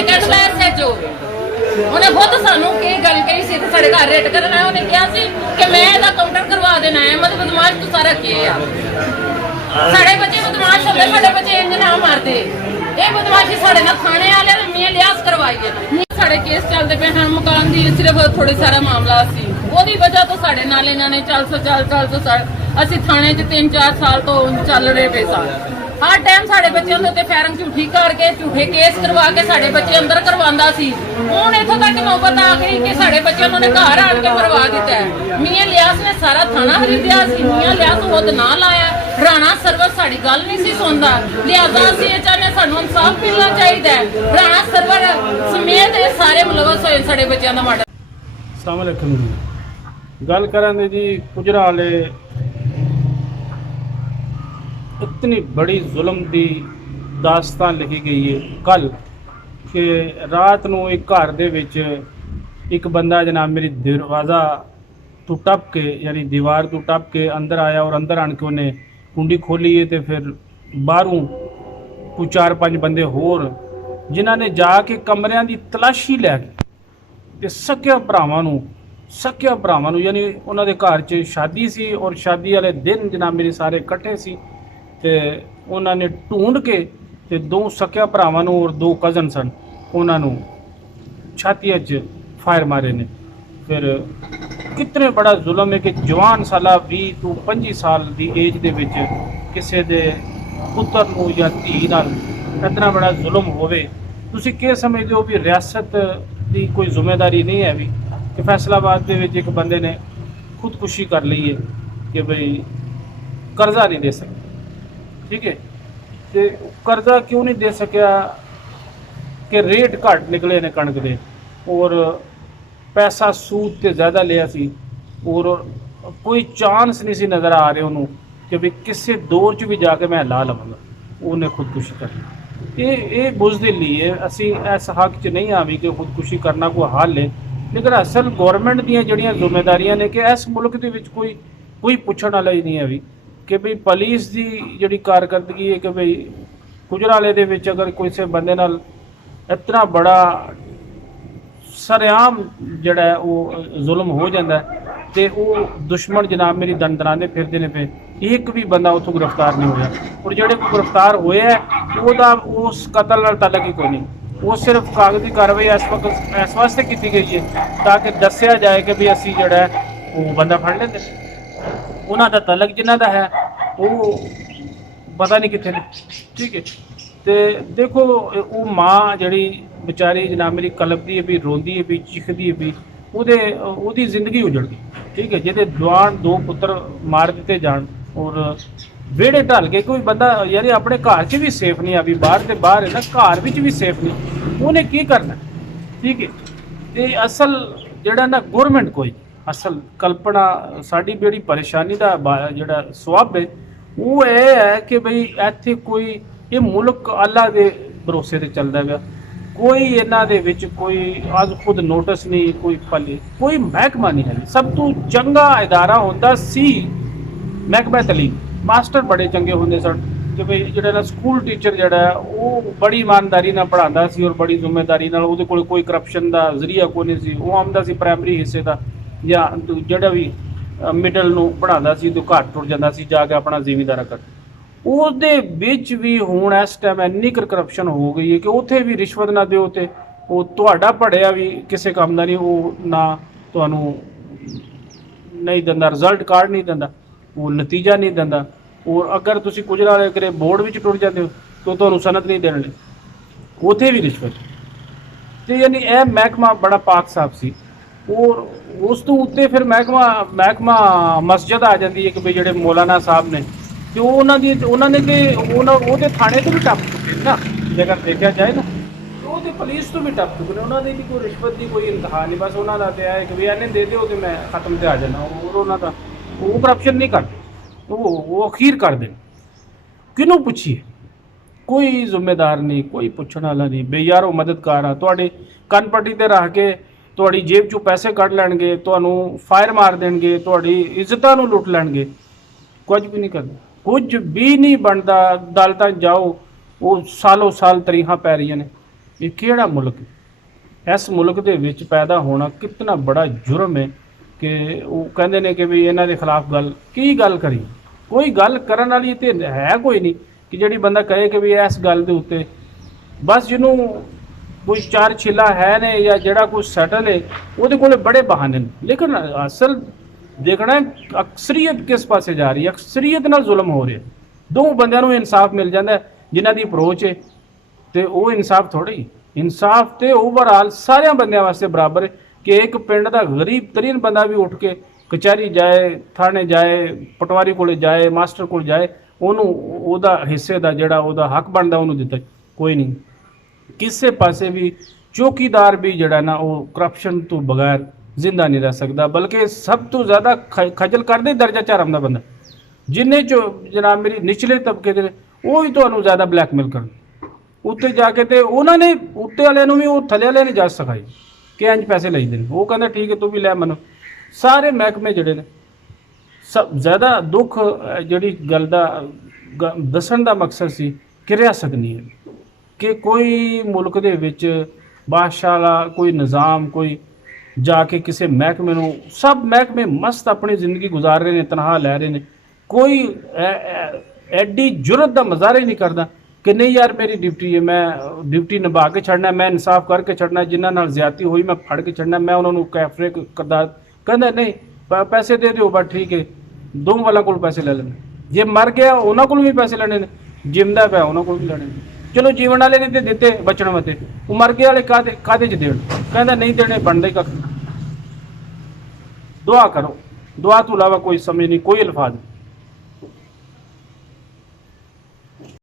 ਉਹਨੇ ਕਹਿ ਦਿੱਤਾ ਐਸਐਚਓ ਉਹਨੇ ਖੁਦ ਸਾਨੂੰ ਕੀ ਗੱਲ ਕਹੀ ਸੀ ਤੇ ਸਾਡੇ ਘਰ ਰੇਟ ਕਰਨ ਆਇਆ। ਉਹਨੇ ਕਿਹਾ ਸੀ ਕਿ ਮੈਂ ਇਹਦਾ ਕਾਊਂਟਰ ਕਰਵਾ ਦੇਣਾ ਹੈ। ਮਤਲਬ ਬਦਮਾਸ਼ ਤੂੰ ਸਾਰਾ ਕੀ ਆ। ਸਾਡੇ ਬੱਚੇ ਬਦਮਾਸ਼ ਹੁੰਦੇ, ਸਾਡੇ ਬੱਚੇ ਇੰਜ ਨਾ ਮਾਰਦੇ। ਇਹ ਬਦਮਾਸ਼ੀ ਸਾਡੇ ਨਾਲ ਥਾਣੇ ਵਾਲਿਆਂ ਨੇ ਮੀਆਂ ਲਿਆਸ ਕਰਵਾਈ ਹੈ। ਸਾਡੇ ਕੇਸ ਚੱਲਦੇ ਪਏ ਹਨ ਮਕਾਨ ਦੀ, ਸਿਰਫ ਥੋੜੀ ਸਾਰਾ ਮਾਮਲਾ ਸੀ, ਉਹਦੀ ਵਜ੍ਹਾ ਤੋਂ ਸਾਡੇ ਨਾਲ ਇਹਨਾਂ ਨੇ 400 ਅਸੀਂ ਥਾਣੇ 'ਚ 3-4 ਸਾਲ ਤੋਂ ਚੱਲ ਰਹੇ ਪਏ ਸਾਂ। ਹਰ ਟਾਈਮ ਸਾਡੇ ਬੱਚਿਆਂ ਦੇ ਉੱਤੇ ਫਾਇਰਿੰਗ ਝੂਠੀ ਕਰਕੇ ਝੂਠੇ ਕੇਸ ਕਰਵਾ ਕੇ ਸਾਡੇ ਬੱਚੇ ਅੰਦਰ ਕਰਵਾਉਂਦਾ ਸੀ। ਹੁਣ ਇੱਥੋਂ ਤੱਕ ਨੌਬਤ ਆ ਗਈ ਕਿ ਸਾਡੇ ਬੱਚਿਆਂ ਨੂੰ ਨੇ ਘਰ ਆਣ ਕੇ ਮਰਵਾ ਦਿੱਤਾ ਹੈ। ਮੀਆਂ ਲਿਆਸ ਨੇ ਸਾਰਾ ਥਾਣਾ ਖਰੀਦਿਆ ਸੀ। ਮੀਆਂ ਲਿਆਸ ਖੁਦ ਨਾ ਲਾਇਆ। ਰਾਣਾ ਸਰਵਰ ਸਾਡੀ ਗੱਲ ਨਹੀਂ ਸੀ ਸੁਣਦਾ। ਲਿਆਜ਼ਾ ਅਸੀਂ ਇਹ ਚਾਹੁੰਦੇ ਸਾਨੂੰ ਇਨਸਾਫ ਮਿਲਣਾ ਚਾਹੀਦਾ ਹੈ। ਰਾਣਾ ਸਰਵਰ ਸਮੇਤ ਇਹ ਸਾਰੇ ਮੁਲਵਸ ਹੋਏ ਸਾਡੇ ਬੱਚਿਆਂ ਦਾ ਮਾੜਾ। अस्सलाम वालेकुम जी। गल करें जी गुजरा वाले इतनी बड़ी जुल्म की दास्तान लिखी गई है कल कि रात को एक घर दे विच एक बंदा जनाब मेरी दरवाज़ा तो टप के यानी दीवार तो टप के अंदर आया और अंदर आन के उन्हें कुंडी खोली है तो फिर बाहरों कोई 4-5 बंदे होर जिन्हों ने जाके कमरियां की तलाशी लैके ते सकिया भरावां नूं यानी उन्होंने घर च शादी सी और शादी वाले दिन जनाब मेरे सारे इकट्ठे सी ते उन्होंने ढूंढ के ते 2 सकिया भरावां नूं और 2 कज़न सन उन्होंने छातिया च फायर मारे ने। फिर कितने बड़ा जुल्म है कि जवान साला 20 तो 25 साल की एज दे विच किसी दे पुत्तर नूं या धी नाल इतना बड़ा जुल्म होवे। तुसीं क्या समझदे हो भी रियासत की कोई जिम्मेदारी नहीं है भी कि फैसलाबाद के विच एक बंदे ने खुदकुशी कर ली है कि भाई कर्जा नहीं दे सके। ठीक है, तो कर्जा क्यों नहीं दे सकिया कि रेट घट निकले ने कणक दे और पैसा सूद ते ज़्यादा लिया सी और कोई चांस नहीं सी नज़र आ रहे उन्होंने कि भाई किसी दौर च भी जाके मैं ला लवांगा। उन्हें खुदकुशी कर ली। ये बुज़दिली है। असी इस हक च नहीं आ भी कि खुदकुशी करना कोई हल है, लेकिन असल गौरमेंट दी जड़ियाँ जिम्मेदारियां ने कि इस मुल्क के विच कोई पुछण वाला ही नहीं है भी कि भाई पुलिस की जी कारकर्दगी है कि भाई गुजराले दे विच अगर किसी बंदे नाल इतना बड़ा सरेआम जड़ा है वो जुल्म हो जाता है तो वो दुश्मन जनाब मेरी दंदराने फिरते ने पे एक भी बंदा उतों गिरफ्तार नहीं होया और जोड़े को गिरफ्तार होए है उस कतल नाल ताल्लुक ही कोई नहीं। वो सिर्फ कागजी कार्रवाई इस वास्ते की गई है ताकि दसिया जाए कि भी असी जड़ा है वो बंदा फड़ लेंगे। उन्होंने ताल्लुक जिन्हों का है वो पता नहीं कितने ने। ठीक है, तो देखो वो माँ जड़ी बेचारी जनाब मेरी कलपदी है भी रोंदी है भी चीखदी है भी ਉਹਦੀ ਜ਼ਿੰਦਗੀ उजड़ गई। ठीक है, ਜਿਹਦੇ जवान 2 पुत्र मार दिते जान और वेड़े ढल के कोई बंदा यानी अपने घर च भी सेफ नहीं अभी बाहर से बाहर है ना घर विच भी सेफ नहीं उन्हें की करना। ठीक है, तो असल जड़ा ना गौरमेंट कोई असल कल्पना साड़ी बड़ी परेशानी का जड़ा सबब है वो ये है कि भाई इत्थे कोई ये मुल्क अल्लाह के भरोसे से चलता गया कोई इन्हां दे विच कोई आज खुद नोटिस नहीं कोई पले कोई महकमा नहीं है। सब तो चंगा इदारा होंदा सी महकमा तलीम मास्टर बड़े चंगे होंदे सन कि भाई जिहड़ा ना स्कूल टीचर जिहड़ा है वो बड़ी ईमानदारी नाल पढ़ांदा सी और बड़ी जिम्मेदारी नाल उहदे कोल कोई करप्शन दा जरिया कोई नहीं सी। वो आंदा सी प्राइमरी हिस्से दा या जिहड़ा भी मिडल नूं पढ़ांदा सी तो घर टुर जांदा सी जाके अपना जिमीदारा कर ਉਹਦੇ ਵਿੱਚ ਵੀ ਹੁਣ ਇਸ ਟਾਈਮ ਇੰਨੀ ਕਰਪਸ਼ਨ ਹੋ ਗਈ ਹੈ ਕਿ ਉੱਥੇ ਵੀ ਰਿਸ਼ਵਤ ਨਾ ਦਿਓ ਤੇ ਉਹ ਤੁਹਾਡਾ ਪੜਿਆ ਵੀ ਕਿਸੇ ਕੰਮ ਦਾ ਨਹੀਂ ਉਹ ਨਾ ਤੁਹਾਨੂੰ ਨਹੀਂ ਦਿੰਦਾ ਰਿਜ਼ਲਟ ਕਾਰਡ ਨਹੀਂ ਦਿੰਦਾ ਉਹ ਨਤੀਜਾ ਨਹੀਂ ਦਿੰਦਾ ਔਰ ਅਗਰ ਤੁਸੀਂ ਕੁਝ ਨਾਲ ਕਰੇ ਬੋਰਡ ਵਿੱਚ ਟੁੱਟ ਜਾਂਦੇ ਹੋ ਤਾਂ ਤੁਹਾਨੂੰ ਸਨਦ ਨਹੀਂ ਦੇਣਗੇ ਉੱਥੇ ਵੀ ਰਿਸ਼ਵਤ ਤੇ ਯਾਨੀ ਇਹ ਮਹਿਕਮਾ ਬੜਾ ਪਾਕ ਸਾਫ ਸੀ। ਔਰ ਉਸ ਤੋਂ ਉੱਤੇ ਫਿਰ ਮਹਿਕਮਾ ਮਸਜਿਦ ਆ ਜਾਂਦੀ ਹੈ ਕਿ ਵੀ ਜਿਹੜੇ ਮੌਲਾਨਾ ਸਾਹਿਬ ਨੇ तो उन्होंने तो थाने तो भी टप चुके ना जेकर देखा जाए ना तो वो पुलिस तो भी टप चुके उन्होंने भी कोई रिश्वत की कोई इंतहा नहीं बस उन्होंने तो है कि भी इन्हें दे दो तो मैं खत्म से आ जाना और उन्होंने वो करप्शन नहीं करते तो वो अखीर कर दें किनों पूछिए कोई जिम्मेदार नहीं कोई पुछण वाला नहीं बेयारो मददगार आ तुहाडे कन पट्टी ते रख के तुहाडी जेब चों पैसे कढ लैणगे तुहानूं फायर मार देणगे तुहाडी इज्जतां नूं लुट लैणगे कुछ भी नहीं करदे कुछ भी नहीं बनता। अदालतां जाओ वो सालों साल तरीखां पै रही ने ਇਹ ਕਿਹੜਾ ਮੁਲਕ ਹੈ? ਇਸ ਮੁਲਕ ਦੇ ਵਿੱਚ ਪੈਦਾ ਹੋਣਾ ਕਿਤਨਾ ਬੜਾ ਜੁਰਮ ਹੈ ਕਿ ਉਹ ਕਹਿੰਦੇ ਨੇ ਕਿ ਵੀ ਇਹਨਾਂ ਦੇ ਖਿਲਾਫ ਕੀ ਗੱਲ ਕਰੀ? ਕੋਈ ਗੱਲ ਕਰਨ ਵਾਲੀ ਤੇ ਹੈ ਕੋਈ ਨਹੀਂ ਕਿ ਜਿਹੜੀ ਬੰਦਾ ਕਹੇ ਕਿ ਵੀ ਇਸ ਗੱਲ ਦੇ ਉੱਤੇ ਬਸ ਜਿਹਨੂੰ ਕੋਈ ਚਾਰ ਛਿੱਲਾ ਹੈ ਨੇ ਜਾਂ ਜਿਹੜਾ ਕੁਝ ਸੈਟਲ ਹੈ ਉਹਦੇ ਕੋਲ ਬੜੇ ਬਹਾਨੇ ਨੇ। ਲੇਕਿਨ ਅਸਲ ਦੇਖਣਾ ਅਕਸਰੀਅਤ ਕਿਸ ਪਾਸੇ ਜਾ ਰਹੀ ਹੈ। ਅਕਸਰੀਅਤ ਨਾਲ ਜ਼ੁਲਮ ਹੋ ਰਿਹਾ। ਦੋ ਬੰਦਿਆਂ ਨੂੰ ਇਨਸਾਫ ਮਿਲ ਜਾਂਦਾ ਜਿਨ੍ਹਾਂ ਦੀ ਅਪਰੋਚ ਹੈ, ਤੇ ਉਹ ਇਨਸਾਫ ਥੋੜ੍ਹੀ। ਇਨਸਾਫ ਤੇ ਓਵਰਆਲ ਸਾਰਿਆਂ ਬੰਦਿਆਂ ਵਾਸਤੇ ਬਰਾਬਰ ਹੈ ਕਿ ਇੱਕ ਪਿੰਡ ਦਾ ਗਰੀਬ ਤਰੀਨ ਬੰਦਾ ਵੀ ਉੱਠ ਕੇ ਕਚਹਿਰੀ ਜਾਏ, ਥਾਣੇ ਜਾਏ, ਪਟਵਾਰੀ ਕੋਲੇ ਜਾਏ, ਮਾਸਟਰ ਕੋਲ ਜਾਏ, ਉਹਨੂੰ ਉਹਦਾ ਹਿੱਸੇ ਦਾ ਜਿਹੜਾ ਉਹਦਾ ਹੱਕ ਬਣਦਾ ਉਹਨੂੰ ਦਿੱਤਾ। ਕੋਈ ਨਹੀਂ, ਕਿਸੇ ਪਾਸੇ ਵੀ ਚੌਕੀਦਾਰ ਵੀ ਜਿਹੜਾ ਨਾ ਉਹ ਕਰਪਸ਼ਨ ਤੋਂ ਬਗੈਰ ਜ਼ਿੰਦਾ ਨਹੀਂ ਰਹਿ ਸਕਦਾ। ਬਲਕਿ ਸਭ ਤੋਂ ਜ਼ਿਆਦਾ ਖਜਲ ਕਰਦੇ ਦਰਜਾ ਚਾਰਮ ਦਾ ਬੰਦਾ, ਜਿੰਨੇ ਚੋ ਜਨਾਬ ਮੇਰੀ ਨਿਚਲੇ ਤਬਕੇ ਦੇ ਉਹ ਵੀ ਤੁਹਾਨੂੰ ਜ਼ਿਆਦਾ ਬਲੈਕਮੇਲ ਕਰਨ। ਉੱਤੇ ਜਾ ਕੇ ਤੇ ਉਹਨਾਂ ਨੇ ਉੱਤੇ ਵਾਲਿਆਂ ਨੂੰ ਵੀ ਉਹ ਥੱਲੇ ਵਾਲਿਆਂ ਨੇ ਜੱਜ ਸਿਖਾਈ ਕਿ ਇੰਝ ਪੈਸੇ ਲਈਦੇ ਨੇ। ਉਹ ਕਹਿੰਦਾ ਠੀਕ ਹੈ ਤੂੰ ਵੀ ਲੈ ਮੈਨੂੰ। ਸਾਰੇ ਮਹਿਕਮੇ ਜਿਹੜੇ ਨੇ ਸਭ ਜ਼ਿਆਦਾ ਦੁੱਖ ਜਿਹੜੀ ਗੱਲ ਦਾ ਦੱਸਣ ਦਾ ਮਕਸਦ ਸੀ ਕਿ ਰਿਆਸਤ ਨਹੀਂ ਹੈ ਕਿ ਕੋਈ ਮੁਲਕ ਦੇ ਵਿੱਚ ਬਾਦਸ਼ਾਹ ਵਾਲਾ ਕੋਈ ਨਿਜ਼ਾਮ ਕੋਈ ਜਾ ਕੇ ਕਿਸੇ ਮਹਿਕਮੇ ਨੂੰ, ਸਭ ਮਹਿਕਮੇ ਮਸਤ ਆਪਣੀ ਜ਼ਿੰਦਗੀ ਗੁਜ਼ਾਰ ਰਹੇ ਨੇ, ਤਨਖਾਹ ਲੈ ਰਹੇ ਨੇ। ਕੋਈ ਐਡੀ ਜੁਰਤ ਦਾ ਮਜ਼ਾਰਾ ਹੀ ਨਹੀਂ ਕਰਦਾ ਕਿ ਨਹੀਂ ਯਾਰ ਮੇਰੀ ਡਿਊਟੀ ਹੈ, ਮੈਂ ਡਿਊਟੀ ਨਿਭਾ ਕੇ ਛੱਡਣਾ, ਮੈਂ ਇਨਸਾਫ ਕਰਕੇ ਛੱਡਣਾ, ਜਿਨ੍ਹਾਂ ਨਾਲ ਜ਼ਿਆਦਤੀ ਹੋਈ ਮੈਂ ਫੜ ਕੇ ਛੱਡਣਾ, ਮੈਂ ਉਹਨਾਂ ਨੂੰ ਕੈਫਰੇ ਕਰਦਾ। ਕਹਿੰਦਾ ਨਹੀਂ ਪੈਸੇ ਦੇ ਦਿਓ ਬਸ ਠੀਕ ਹੈ। ਦੋ ਵਾਲਾ ਕੋਲ ਪੈਸੇ ਲੈ ਲੈਣੇ, ਜੇ ਮਰ ਗਿਆ ਉਹਨਾਂ ਕੋਲ ਵੀ ਪੈਸੇ ਲੈਣੇ ਨੇ, ਜਿੰਦਾ ਪਿਆ ਉਹਨਾਂ ਕੋਲ ਵੀ ਲੈਣੇ ਨੇ। ਚਲੋ ਜੀਵਨ ਵਾਲੇ ਨੇ ਤੇ ਦਿੱਤੇ ਬਚਣ ਵਾਸਤੇ, ਉਹ ਮਰ ਗਏ ਵਾਲੇ ਕਾਹਦੇ 'ਚ ਦੇਣ? ਕਹਿੰਦਾ ਨਹੀਂ ਦੇਣੇ, ਬਣਦਾ ਹੀ ਕੱਖ। ਦੁਆ ਕਰੋ, ਦੁਆ ਤੋਂ ਇਲਾਵਾ ਕੋਈ ਸਮਝ ਨਹੀਂ, ਕੋਈ ਅਲਫਾਜ਼ ਨਹੀਂ।